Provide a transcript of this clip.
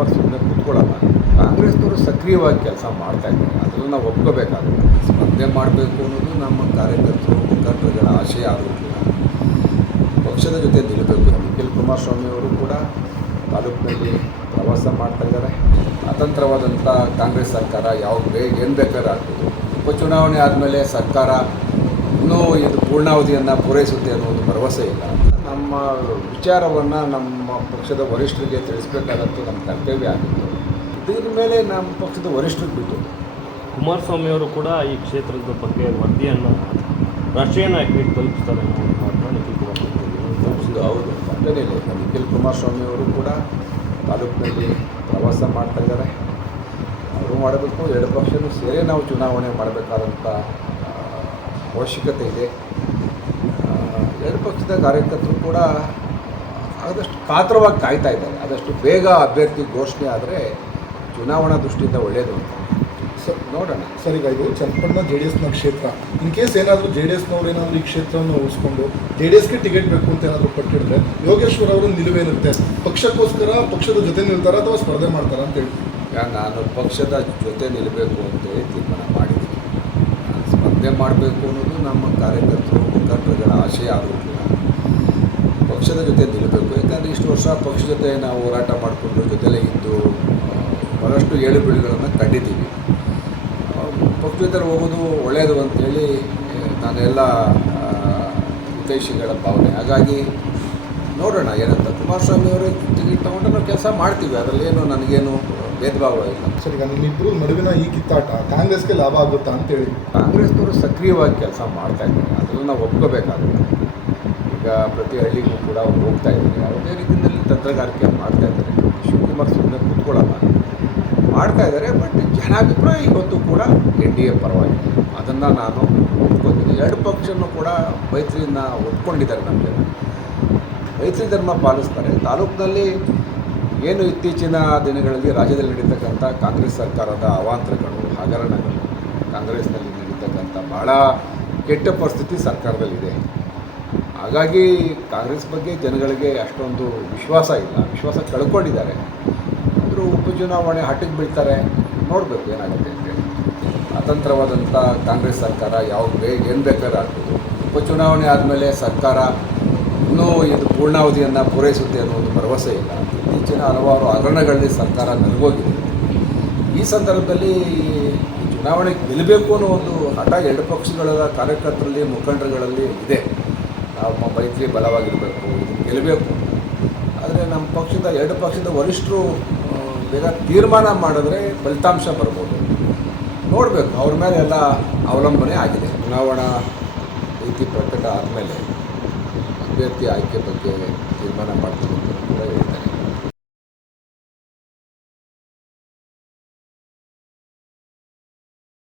ಶಿವಕುಮಾರ್ ಸುಮ್ಮನೆ ಕೂತ್ಕೊಳ್ಳಲ್ಲ. ಕಾಂಗ್ರೆಸ್ನವರು ಸಕ್ರಿಯವಾಗಿ ಕೆಲಸ ಮಾಡ್ತಾ ಇದ್ದಾರೆ. ಅದನ್ನು ನಾವು ಒಪ್ಕೋಬೇಕಾಗುತ್ತೆ. ಸ್ಪರ್ಧೆ ಮಾಡಬೇಕು ಅನ್ನೋದು ನಮ್ಮ ಕಾರ್ಯಕರ್ತರು, ಮುಖಂಡರುಗಳ ಆಶಯ ಆದರೂ ಕೂಡ ಪಕ್ಷದ ಜೊತೆ ನಿಲ್ಲಬೇಕು ನಿಖಿಲ್ ಕುಮಾರಸ್ವಾಮಿ ಅವರು ಕೂಡ ತಾಲೂಕಿನಲ್ಲಿ ಪ್ರವಾಸ ಮಾಡ್ತಾ ಇದ್ದಾರೆ. ಅತಂತ್ರವಾದಂಥ ಕಾಂಗ್ರೆಸ್ ಸರ್ಕಾರ ಯಾವ ಬೇಗ ಏನು ಬೇಕಾದ್ರೆ ಆಗ್ಬೋದು. ಉಪಚುನಾವಣೆ ಆದಮೇಲೆ ಸರ್ಕಾರ ಇನ್ನೂ ಇದು ಪೂರ್ಣಾವಧಿಯನ್ನು ಪೂರೈಸುತ್ತೆ ಅನ್ನೋ ಒಂದು ಭರವಸೆ ಇಲ್ಲ. ನಮ್ಮ ವಿಚಾರವನ್ನು ನಮ್ಮ ಪಕ್ಷದ ವರಿಷ್ಠರಿಗೆ ತಿಳಿಸ್ಬೇಕಾದಂಥ ನಮ್ಮ ಕರ್ತವ್ಯ ಆಗಿತ್ತು. ಇದ್ರ ಮೇಲೆ ನಮ್ಮ ಪಕ್ಷದ ವರಿಷ್ಠರಿಗೆ ಬಿಟ್ಟು. ಕುಮಾರಸ್ವಾಮಿ ಅವರು ಕೂಡ ಈ ಕ್ಷೇತ್ರದ ಬಗ್ಗೆ ವರದಿಯನ್ನು ರಾಷ್ಟ್ರೀಯ ನಾಯಕರಿಗೆ ತಲುಪಿಸ್ತಾರೆ ಹೌದು ಹೌದು ಇಲ್ಲ ನಿಖಿಲ್ ಕುಮಾರಸ್ವಾಮಿ ಅವರು ಕೂಡ ತಾಲೂಕಿನಲ್ಲಿ ಪ್ರವಾಸ ಮಾಡ್ತಾ ಇದ್ದಾರೆ. ಅವರು ಮಾಡಬೇಕು ಎರಡು ಪಕ್ಷನೂ ಸೇರಿ ನಾವು ಚುನಾವಣೆ ಮಾಡಬೇಕಾದಂಥ ಅವಶ್ಯಕತೆ ಇದೆ ಎರಡು ಪಕ್ಷದ ಕಾರ್ಯಕರ್ತರು ಕೂಡ ಆದಷ್ಟು ಕಾತರವಾಗಿ ಕಾಯ್ತಾ ಇದ್ದಾರೆ. ಆದಷ್ಟು ಬೇಗ ಅಭ್ಯರ್ಥಿ ಘೋಷಣೆ ಆದರೆ ಚುನಾವಣಾ ದೃಷ್ಟಿಯಿಂದ ಒಳ್ಳೆಯದು ಅಂತ. ಸರ್ ನೋಡೋಣ. ಸರ್ ಈಗ ಇದು ಚನ್ನಪಟ್ಟಣ ಜೆ ಡಿ ಎಸ್ನ ಕ್ಷೇತ್ರ. ಇನ್ ಕೇಸ್ ಏನಾದರೂ ಜೆ ಡಿ ಎಸ್ನವ್ರು ಏನಾದರೂ ಈ ಕ್ಷೇತ್ರವನ್ನು ಉಳಿಸ್ಕೊಂಡು ಜೆ ಡಿ ಎಸ್ಗೆ ಟಿಕೆಟ್ ಬೇಕು ಅಂತ ಏನಾದರೂ ಪಟ್ಟಿದ್ರೆ ಯೋಗೇಶ್ವರ್ ಅವರ ನಿಲುವೇನಿರುತ್ತೆ ಪಕ್ಷಕ್ಕೋಸ್ಕರ ಪಕ್ಷದ ಜೊತೆ ನಿಲ್ತಾರ ಅಥವಾ ಸ್ಪರ್ಧೆ ಮಾಡ್ತಾರ ಅಂತ ಹೇಳಿ. ಈಗ ನಾನು ಪಕ್ಷದ ಜೊತೆ ನಿಲ್ಲಬೇಕು ಅಂತೇಳಿ ತೀರ್ಮಾನ ಮಾಡಿದ್ದೀನಿ. ನಾನು ಸ್ಪರ್ಧೆ ಮಾಡಬೇಕು ಅನ್ನೋದು ನಮ್ಮ ಕಾರ್ಯಕರ್ತರು, ಮುಖಂಡರುಗಳ ಆಶಯ ಕೂಡ ಪಕ್ಷದ ಜೊತೆ ನಿಲ್ಲಬೇಕು. ಯಾಕಂದರೆ ಇಷ್ಟು ವರ್ಷ ಪಕ್ಷ ಜೊತೆ ನಾವು ಹೋರಾಟ ಮಾಡಿಕೊಂಡು ಜೊತೆಲೇ ಇದ್ದು ಬಹಳಷ್ಟು ಏಳು ಬೀಳುಗಳನ್ನು ಕಂಡಿದ್ದೀವಿ ಪಕ್ಷ ಜೊತೆ ಹೋಗೋದು ಒಳ್ಳೆಯದು ಅಂತೇಳಿ ನಾನೆಲ್ಲ ಉದ್ದೇಶಗಳ ಭಾವನೆ. ಹಾಗಾಗಿ ನೋಡೋಣ ಏನಂತ. ಕುಮಾರಸ್ವಾಮಿ ಅವರು ಟಿಕೆಟ್ ತೊಗೊಂಡ್ರೆ ನಾವು ಕೆಲಸ ಮಾಡ್ತೀವಿ ಅದರಲ್ಲೇನು ನನಗೇನು ಭೇದ ಭಾವ ಇಲ್ಲ. ಸರಿ ಈಗ ನಿಮ್ಮಿಬ್ಬರು ನಡುವಿನ ಈ ಕಿತ್ತಾಟ ಕಾಂಗ್ರೆಸ್ಗೆ ಲಾಭ ಆಗುತ್ತಾ ಅಂತ ಹೇಳಿ. ಕಾಂಗ್ರೆಸ್ನವರು ಸಕ್ರಿಯವಾಗಿ ಕೆಲಸ ಮಾಡ್ತಾ ಇದ್ದಾರೆ ಅದನ್ನು ನಾವು ಒಪ್ಕೋಬೇಕಾಗುತ್ತೆ. ಈಗ ಪ್ರತಿ ಹಳ್ಳಿಗೂ ಕೂಡ ಅವ್ರು ಹೋಗ್ತಾ ಇದ್ದಾರೆ ಯಾವುದೇ ರೀತಿಯಲ್ಲಿ ತಂತ್ರಗಾರಿಕೆ ಮಾಡ್ತಾ ಇದ್ದಾರೆ. ಶಿವಕುಮಾರ್ ಸುಮ್ಮನೆ ಕೂತ್ಕೊಳ್ಳಲ್ಲ. ಮಾಡ್ತಾ ಇದ್ದಾರೆ ಬಟ್ ಜನಾಭಿಪ್ರಾಯ ಇವತ್ತು ಕೂಡ ಎನ್ ಡಿ ಎ ಪರವಾಗಿ. ಅದನ್ನು ನಾನು ಒಪ್ಕೊತೀನಿ ಎರಡು ಪಕ್ಷನೂ ಕೂಡ ಮೈತ್ರಿಯನ್ನು ಒಪ್ಕೊಂಡಿದ್ದಾರೆ ನಮ್ಮ ಜನ ಮೈತ್ರಿ ಧರ್ಮ ಪಾಲಿಸ್ತಾರೆ. ತಾಲೂಕಿನಲ್ಲಿ ಏನು ಇತ್ತೀಚಿನ ದಿನಗಳಲ್ಲಿ ರಾಜ್ಯದಲ್ಲಿ ನಡೀತಕ್ಕಂಥ ಕಾಂಗ್ರೆಸ್ ಸರ್ಕಾರದ ಅವಾಂತರಗಳು, ಹಗರಣಗಳು ಕಾಂಗ್ರೆಸ್ನಲ್ಲಿ ನಡೀತಕ್ಕಂಥ ಬಹಳ ಕೆಟ್ಟ ಪರಿಸ್ಥಿತಿ ಸರ್ಕಾರದಲ್ಲಿದೆ. ಹಾಗಾಗಿ ಕಾಂಗ್ರೆಸ್ ಬಗ್ಗೆ ಜನಗಳಿಗೆ ಅಷ್ಟೊಂದು ವಿಶ್ವಾಸ ಇಲ್ಲ. ವಿಶ್ವಾಸ ಕಳ್ಕೊಂಡಿದ್ದಾರೆ. ಆದರೂ ಉಪಚುನಾವಣೆ ಹಟ್ಟಿಗೆ ಬೀಳ್ತಾರೆ. ನೋಡಬೇಕು ಏನಾಗುತ್ತೆ ಅಂತೇಳಿ ಅತಂತ್ರವಾದಂಥ ಕಾಂಗ್ರೆಸ್ ಸರ್ಕಾರ ಯಾವ ಏನು ಬೇಕಾದ್ರೆ ಆಗ್ಬೋದು. ಉಪಚುನಾವಣೆ ಆದಮೇಲೆ ಸರ್ಕಾರ ಇನ್ನೂ ಇದು ಪೂರ್ಣಾವಧಿಯನ್ನು ಪೂರೈಸುತ್ತೆ ಅನ್ನೋ ಒಂದು ಭರವಸೆ ಇಲ್ಲ. ಇತ್ತೀಚಿನ ಹಲವಾರು ಹಗರಣಗಳಲ್ಲಿ ಸರ್ಕಾರ ನಲುಗೋಗಿದೆ ಈ ಸಂದರ್ಭದಲ್ಲಿ ಚುನಾವಣೆಗೆ ಗೆಲ್ಲಬೇಕು ಅನ್ನೋ ಒಂದು ಹಠ ಎರಡು ಪಕ್ಷಗಳ ಕಾರ್ಯಕರ್ತರಲ್ಲಿ, ಮುಖಂಡರುಗಳಲ್ಲಿ ಇದೆ. ನಾವು ಮೈತ್ರಿ ಬಲವಾಗಿರಬೇಕು ಗೆಲ್ಲಬೇಕು. ಆದರೆ ನಮ್ಮ ಪಕ್ಷದ ಎರಡು ಪಕ್ಷದ ವರಿಷ್ಠರು ಬೇಗ ತೀರ್ಮಾನ ಮಾಡಿದ್ರೆ ಫಲಿತಾಂಶ ಬರ್ಬೋದು. ನೋಡಬೇಕು, ಅವ್ರ ಮೇಲೆ ಎಲ್ಲ ಅವಲಂಬನೆ ಆಗಿದೆ. ಚುನಾವಣಾ ನೀತಿ ಪ್ರಕಟ ಆದಮೇಲೆ. ಅಭ್ಯರ್ಥಿ ಆಯ್ಕೆ ಬಗ್ಗೆ ತೀರ್ಮಾನ ಮಾಡ್ತೀನಿ ಅಂತ ಕೂಡ ಹೇಳಿದ್ದಾರೆ